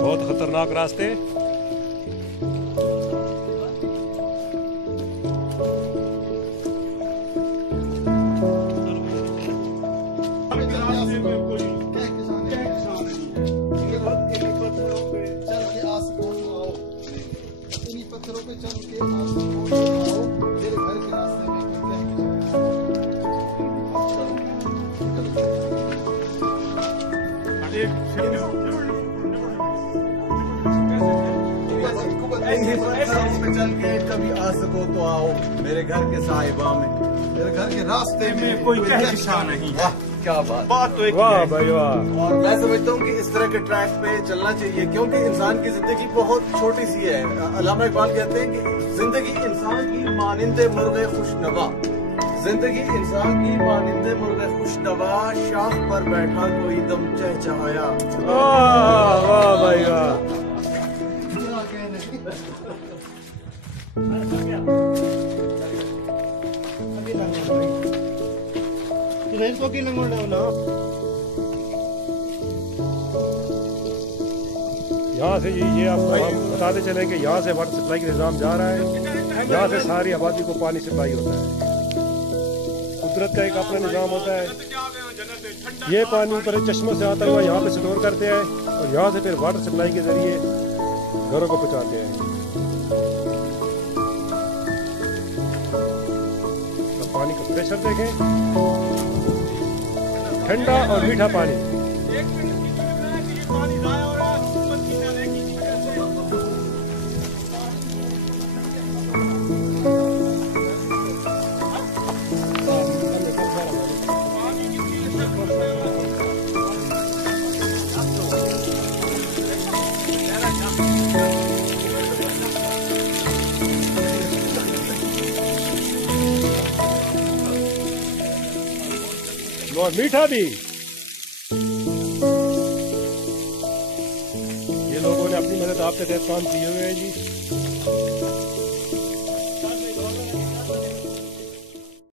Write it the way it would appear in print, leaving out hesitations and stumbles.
बहुत खतरनाक रास्ते। पत्थरों पे चल के आओ मेरे घर के रास्ते में चल के कभी आ सको तो आओ मेरे घर के साहिबा में, मेरे घर के रास्ते में कोई कहकशां नहीं। क्या बात तो एक वाह भाई वाह। और मैं समझता हूँ कि इस तरह के ट्रैक पे चलना चाहिए, क्योंकि इंसान की जिंदगी बहुत छोटी सी है। अल्लामा इकबाल कहते हैं कि जिंदगी इंसान की मानिंदे मुर्गे खुशनवा, जिंदगी इंसान की मानिंदे मुर्गे खुशनवा, शाख पर बैठा कोई दम चहचहाया। वाह वाह भाई वाह। यहाँ से ये आपको हम बताते चले कि यहाँ से वाटर सप्लाई का निज़ाम जा रहा है। यहाँ से सारी आबादी को पानी सप्लाई होता है। कुदरत का एक अपना निज़ाम होता है। ये पानी ऊपर चश्मों से आता हुआ यहाँ पे स्टोर करते हैं और यहाँ से फिर वाटर सप्लाई के जरिए घरों को पहुँचाते हैं। तो पानी का प्रेशर देखें, ठंडा और मीठा पानी। और मीठा भी। ये लोगों ने अपनी मदद आप तक काम किए हुए हैं जी।